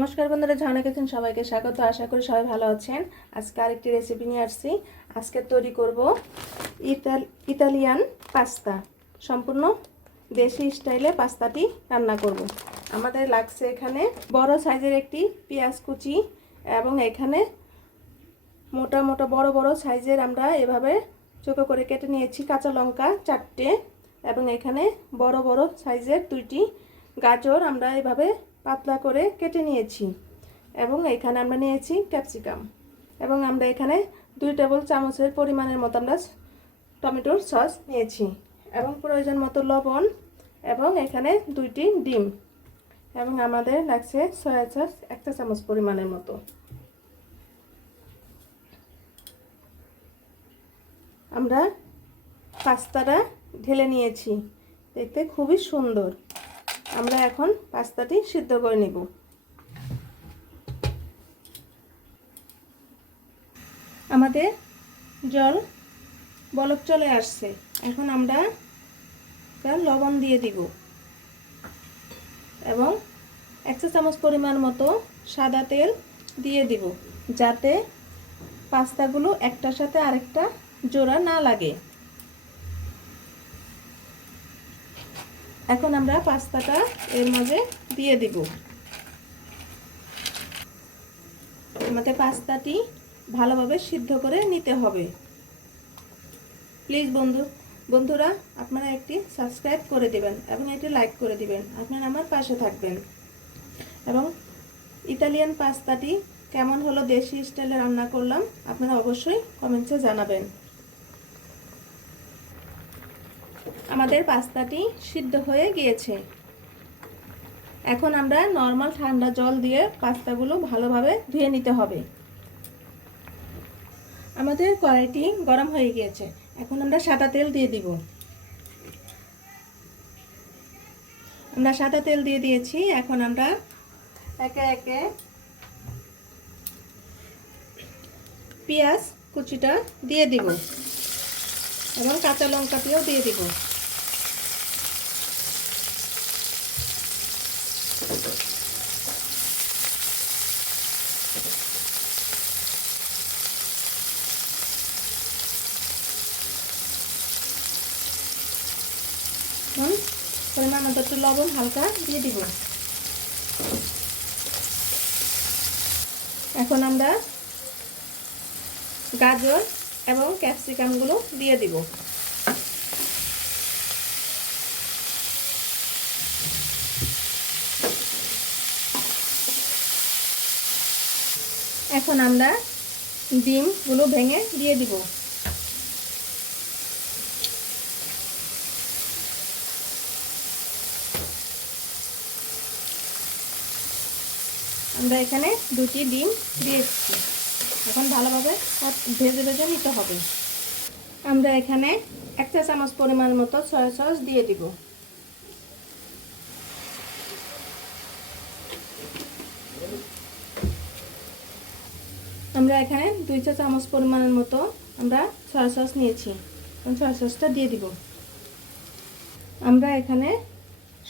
নমস্কার বন্ধুরা ঝর্ণা কিচেন সবাইকে স্বাগত। আশা করি সবাই ভালো আছেন। আজকে আরেকটি রেসিপি নিয়ে আসছি। আজকে তৈরি করব ইতাল, ইতালিয়ান পাস্তা। সম্পূর্ণ দেশি স্টাইলে পাস্তাটি রান্না করব। আমাদের লাগছে এখানে বড় সাইজের একটি পেঁয়াজ কুচি এবং এখানে মোটা মোটা, বড় বড় সাইজের আমরা এভাবে চোখো করে কেটে নিয়েছি কাঁচা লঙ্কা চারটে এবং এখানে বড় বড় সাইজের দুইটি গাজর আমরা এভাবে পাতলা করে কেটে নিয়েছি। এবং এখানে আমরা নিয়েছি ক্যাপসিকাম। এবং আমরা এখানে দুই টেবিল চামচের পরিমাণের মতো আমরা টমেটোর সস নিয়েছি। এবং প্রয়োজন মতো লবণ এবং এখানে দুইটি ডিম। এবং আমাদের লাগছে সয়া সস একটা চামচ পরিমাণের মতো। আমরা পাস্তাটা ঢেলে নিয়েছি। দেখতে খুবই সুন্দর। আমরা এখন পাস্তাটি সিদ্ধ করে নেব। আমাদের জল বলক চলে আসছে। এখন আমরা তার লবণ দিয়ে দিব। এবং একশো চামচ পরিমাণ মতো সাদা তেল দিয়ে দিব, যাতে পাস্তাগুলো একটার সাথে আরেকটা জোড়া না লাগে। এখন আমরা পাস্তাটা এর মাঝে দিয়ে দিব। আমাদের পাস্তাটি ভালোভাবে সিদ্ধ করে নিতে হবে। প্লিজ বন্ধু, বন্ধুরা, আপনারা একটি সাবস্ক্রাইব করে দিবেন এবং একটি লাইক করে দিবেন। আপনারা আমার পাশে থাকবেন। এবং ইতালিয়ান পাস্তাটি কেমন হলো দেশি স্টাইলে রান্না করলাম, আপনারা অবশ্যই কমেন্টসে জানাবেন। আমাদের পাস্তাটি সিদ্ধ হয়ে গিয়েছে। এখন আমরা নর্মাল ঠান্ডা জল দিয়ে পাস্তাগুলো ভালোভাবে ধুয়ে নিতে হবে। আমাদের কড়াইটি গরম হয়ে গিয়েছে। এখন আমরা সাদা তেল দিয়ে দিব। আমরা সাদা তেল দিয়ে দিয়েছি। এখন আমরা একে একে পেঁয়াজ কুচিটা দিয়ে দিব। এবং কাঁচা লঙ্কাটিও দিয়ে দিব। পরিমাণ মতো একটু লবণ হালকা দিয়ে দিব। এখন আমরা গাজর এবং ক্যাপসিকামগুলো দিয়ে দিব। এখন আমরা ডিমগুলো ভেঙে দিয়ে দিব। আমরা এখানে দুটি ডিম দিয়েছি এখন ভালোভাবে ভেজে ভেজে নিতে হবে। আমরা এখানে এক চা চামচ পরিমাণ মতো সয়া সস দিয়ে দিব। আমরা এখানে দুই চা চামচ পরিমাণের মতো আমরা সয়া সস নিয়েছি। সয়া সসটা দিয়ে দিব। আমরা এখানে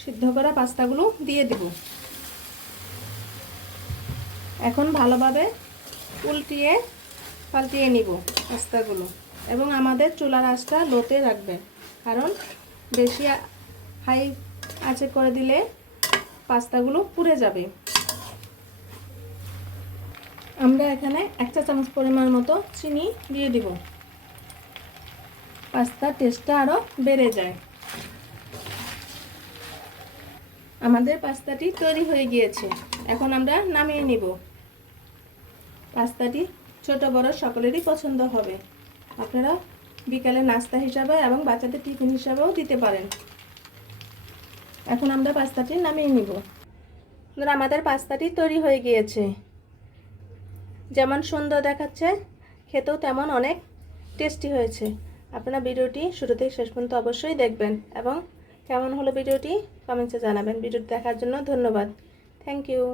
সিদ্ধ করা পাস্তাগুলো দিয়ে দিব। এখন ভালোভাবে উল্টিয়ে, পাল্টিয়ে নিব পাস্তাগুলো এবং আমাদের চুলার আঁচটা লোতে রাখবে কারণ বেশি হাই আঁচে করে দিলে পাস্তাগুলো পুড়ে যাবে। আমরা এখানে এক চা চামচ পরিমাণ মতো চিনি দিয়ে দিব। পাস্তার টেস্টটা আরও বেড়ে যায়। আমাদের পাস্তাটি তৈরি হয়ে গিয়েছে। এখন আমরা নামিয়ে নিব। পাস্তাটি ছোট, বড় সকলেরই পছন্দ হবে। আপনারা বিকালে নাস্তা হিসাবে এবং বাচ্চাদের টিফিন হিসাবেও দিতে পারেন। এখন আমরা পাস্তাটি নামিয়ে নিব। আমাদের পাস্তাটি তৈরি হয়ে গিয়েছে। যেমন সুন্দর দেখাচ্ছে, খেতেও তেমন অনেক টেস্টি হয়েছে। আপনারা ভিডিওটি শুরু থেকে শেষ পর্যন্ত অবশ্যই দেখবেন এবং কেমন হলো ভিডিওটি কমেন্টসে জানাবেন। ভিডিওটি দেখার জন্য ধন্যবাদ। Thank you.